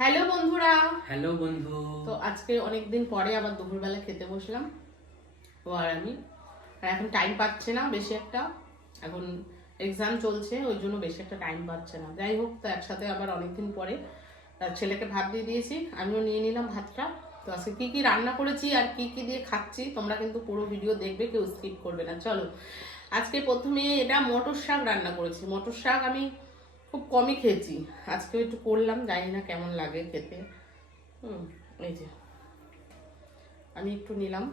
Hello বন্ধুরা। Hello বন্ধু। তো আজকে অনেকদিন পরে আবার দুপুরবেলা খেতে বসলাম ও আর আমি। আর এখন টাইম পাচ্ছে না বেশি একটা, এখন এক্সাম চলছে ওই জন্য বেশি একটা টাইম পাচ্ছে না। যাই হোক, তো একসাথে আবার অনেকদিন পরে ছেলেকে ভাত দিয়ে দিয়েছি, আমিও নিয়ে নিলাম ভাতটা। তো আজকে কী কী রান্না করেছি আর কি কি দিয়ে খাচ্ছি তোমরা কিন্তু পুরো ভিডিও দেখবে, কেউ স্কিপ করবে না। চলো, আজকে প্রথমে এটা মটর শাক রান্না করেছি। মটর শাক আমি খুব কমই খেয়েছি, আজকে একটু করলাম, জানি না কেমন লাগে খেতে। এই যে আমি একটু নিলাম,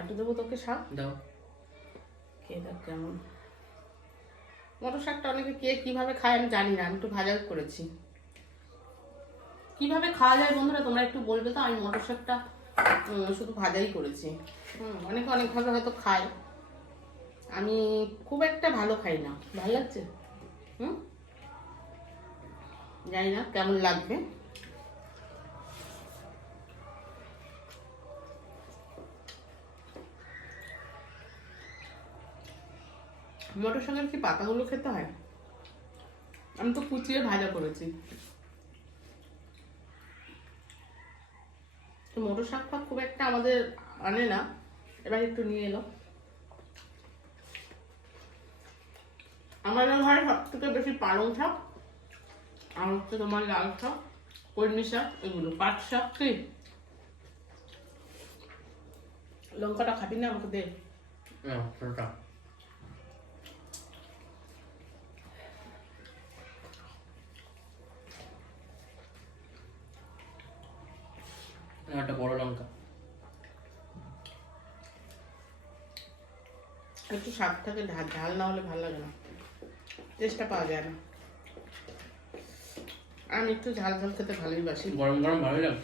একটু দেবো তোকে শাক, দাও। খেয়ে দেখ কেমন। মটর শাকটা অনেকে কে কীভাবে খায় আমি জানি না, আমি একটু ভাজা করেছি। কিভাবে খাওয়া যায় বন্ধুরা তোমরা একটু বলবে তো? আমি মটর শাকটা শুধু ভাজাই করেছি। অনেকে অনেকভাবে হয়তো খায়, আমি খুব একটা ভালো খাই না। ভালো লাগছে? জানি না কেমন লাগবে। মটর শাকের কি পাতাগুলো খেতে হয়? আমি তো কুচিয়ে ভাজা করেছি। তো মটর শাক খুব একটা আমাদের আনে না, এবার একটু নিয়ে এলো। আমাদের ঘরে সব থেকে বেশি পালং শাক আর হচ্ছে তোমার লাল শাক, কলমি শাক, এগুলো। পাট শাক কি লঙ্কাটা খাবি না? আমাকে দে। একটা বড় লঙ্কা। একটু শাক থাকে, ঝাল না হলে ভালো লাগে না, টেস্টটা পাওয়া যায় না। আমি একটু ঝাল ঝাল খেতে ভালোই বাসি। গরম গরম ভালোই লাগে।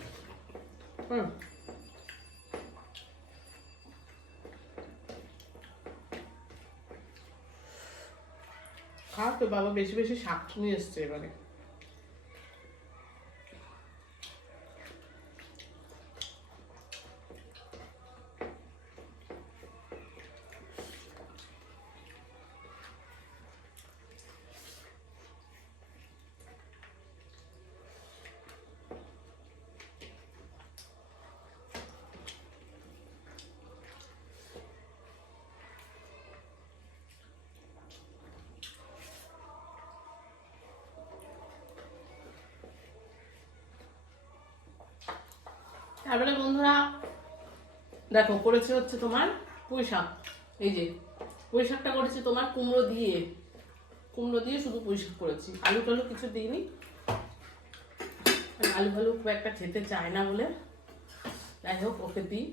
খাওয়া তো বাবা বেশি বেশি শাক নিয়ে এসছে এবারে। তারপরে বন্ধুরা দেখো করেছি হচ্ছে তোমার পুঁই শাক। এই যে পুঁই শাকটা করেছি তোমার কুমড়ো দিয়ে, শুধু পুঁই শাক করেছি, আলু টালু কিছু দিইনি। আলু ফালু খুব একটা খেতে চায় না বলে, যাই হোক ওকে দিই।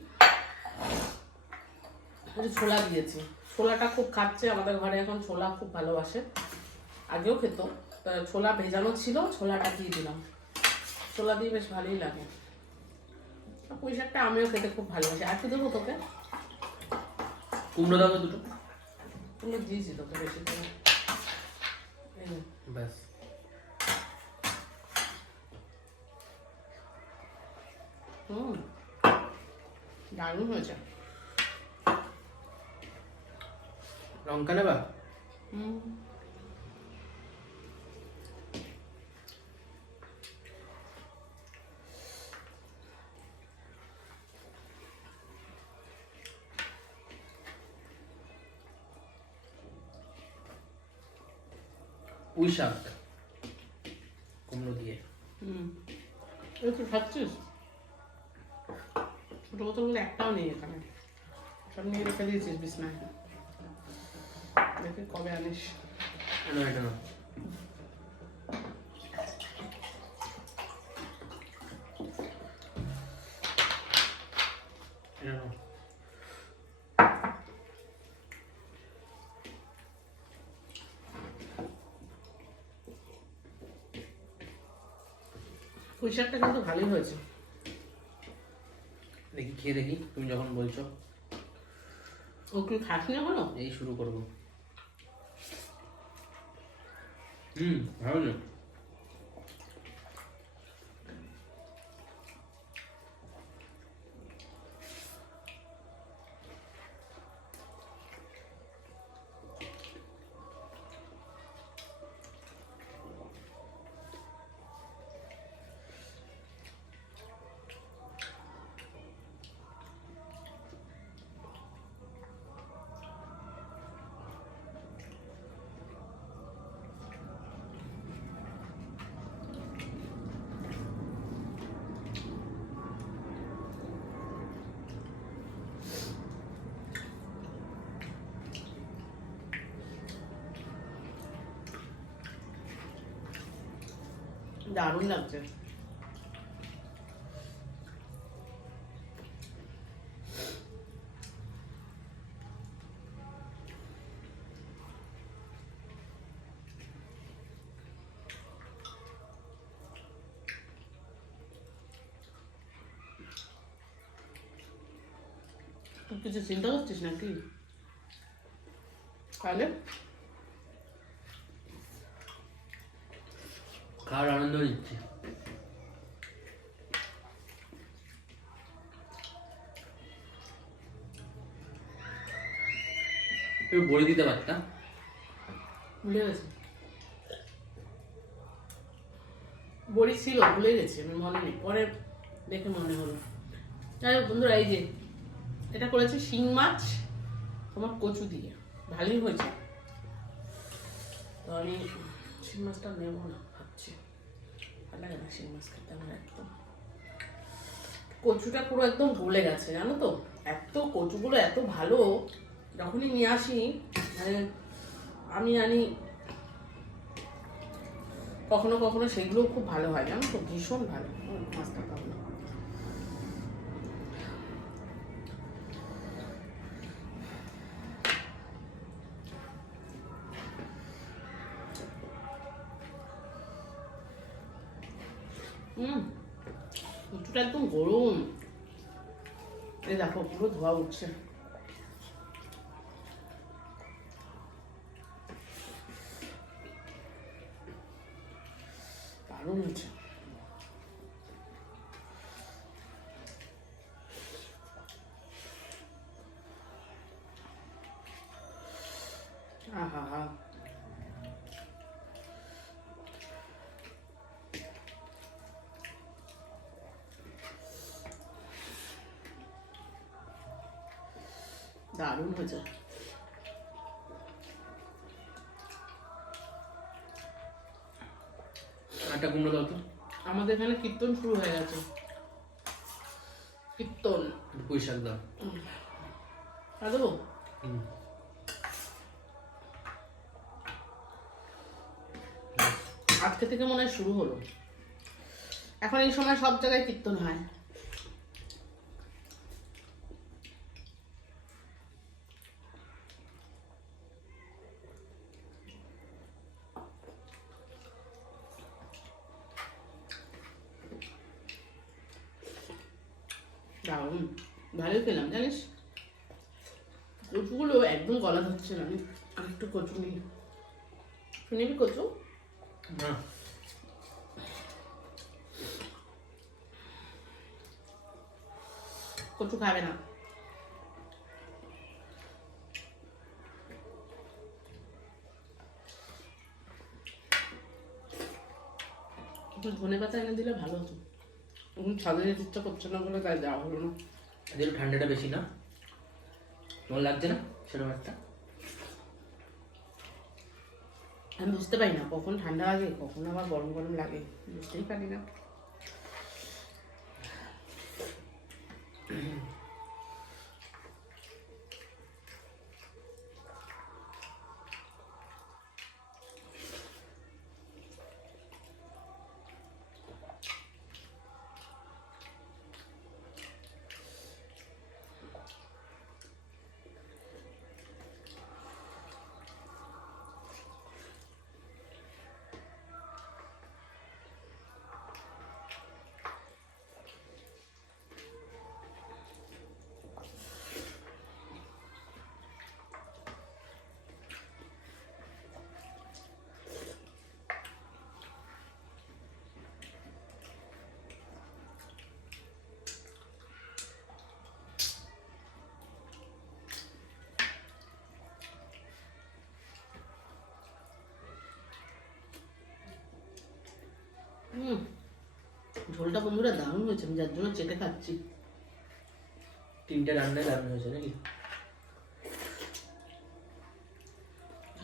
ছোলা দিয়েছি, ছোলাটা খুব খাচ্ছে আমাদের ঘরে এখন, ছোলা খুব ভালোবাসে, আগেও খেত। ছোলা ভেজানো ছিল, ছোলাটা দিয়ে দিলাম। ছোলা দিয়ে বেশ ভালোই লাগে। পুঁই শাকটা আমিও খেতে খুব ভালোবাসি। আর কি দেবো তোকে? কুমড়ো দাও তো দুটো। কুমড়ো দিয়েছি তোকে বেশি করে। ব্যাস। দারুণ হয়েছে। লঙ্কা নেবা? পুঁই শাক কুমড়ো দিয়ে। তুই খাচ্ছিস? ছোটো বোতলগুলো একটাও নেই এখানে, সব নিয়ে রেখে দিয়েছিস বিছনায়। দেখি কবে আনিস। এটা না। পুঁই শাকটা কিন্তু ভালোই হয়েছে। দেখি খেয়ে দেখি, তুমি যখন বলছো। ও কি খাস না এখনো? এই শুরু করবো। ভালো না। দারুণ লাগছে। তুই কিছু চিন্তা করছিস নাকি? তাহলে খাওয়ার আনন্দ নিচ্ছে। একটু বড়ি দিতে পারতাম। ভুলে গেছি, বড়ি ছিল, ভুলে গেছি আমি, মনে নেই, পরে দেখে মনে হলো। যাই হোক বন্ধুরা, এই যে এটা করেছি শিং মাছ তোমার কচু দিয়ে, ভালোই হয়েছে। তো আমি শিং মাছটা নেবো না ভাবছি, ভালো লাগে না শিং মাছ খেতে আমার একদম। কচুটা পুরো একদম গলে গেছে জানো তো, এত কচুগুলো এত ভালো, যখনই নিয়ে আসি মানে আমি আনি কখনো কখনো, সেগুলো খুব ভালো হয় জানো তো, ভীষণ ভালো। মাছটা পাবো না। কচুটা একদম গরম, এই দেখো পুরো ধোয়া উঠছে। দারুণ হচ্ছে। আহা, দারুণ হয়েছে। আটা কুমড়ো দাও তো। আমাদের এখানে কীর্তন শুরু হয়ে গেছে, কীর্তন। পুঁই শাক দাও। দেবো। আজকে থেকে মনে হয় শুরু হলো, এখন এই সময় সব জায়গায় কীর্তন হয়। দারুণ, ভালোই পেলাম জানিস। কচুগুলো একদম গলা ধরছে না, আমি আরেকটু কচু নিই। শুনিবি কচু? না, কচু খাবে না। একটু ধনে পাতা এনে দিলে ভালো হতো, এখন ছাদে যেতে ইচ্ছা করছে না বলে তাই যাওয়া হলো না। এদের ঠান্ডাটা বেশি না, তোমার লাগছে না সেরকম একটা? আমি বুঝতে পারি না কখন ঠান্ডা লাগে কখন আবার গরম গরম লাগে, বুঝতেই পারি না। ঝোলটা বন্ধুরা দারুণ হয়েছে, আমি যার জন্য চেটে খাচ্ছি। তিনটে রান্নায় দারুণ হয়েছে নাকি?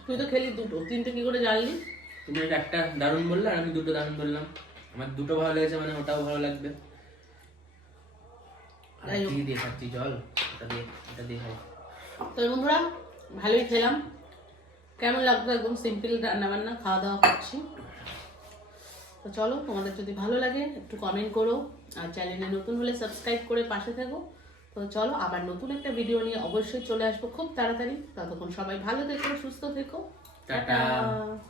তুই তো খেলি দুটো, তিনটে কি করে জানলি? তুমি একটা দারুণ বললে আর আমি দুটো দারুণ বললাম। আমার দুটো ভালো লেগেছে মানে ওটাও ভালো লাগবে। আর কি দিয়ে খাচ্ছি জল, এটা দিয়ে খাই। তো বন্ধুরা ভালোই খেলাম, কেমন লাগতো? একদম সিম্পল রান্না বান্না খাওয়া দাওয়া করছি। তো চলো, তোমাদের যদি ভালো লাগে একটু কমেন্ট করো, আর চ্যানেলে নতুন হলে সাবস্ক্রাইব করে পাশে থেকো। তো চলো, আবার নতুন একটা ভিডিও নিয়ে অবশ্যই চলে আসবো খুব তাড়াতাড়ি। ততক্ষণ সবাই ভালো থেকো, সুস্থ থেকো, টাটা। টাটা।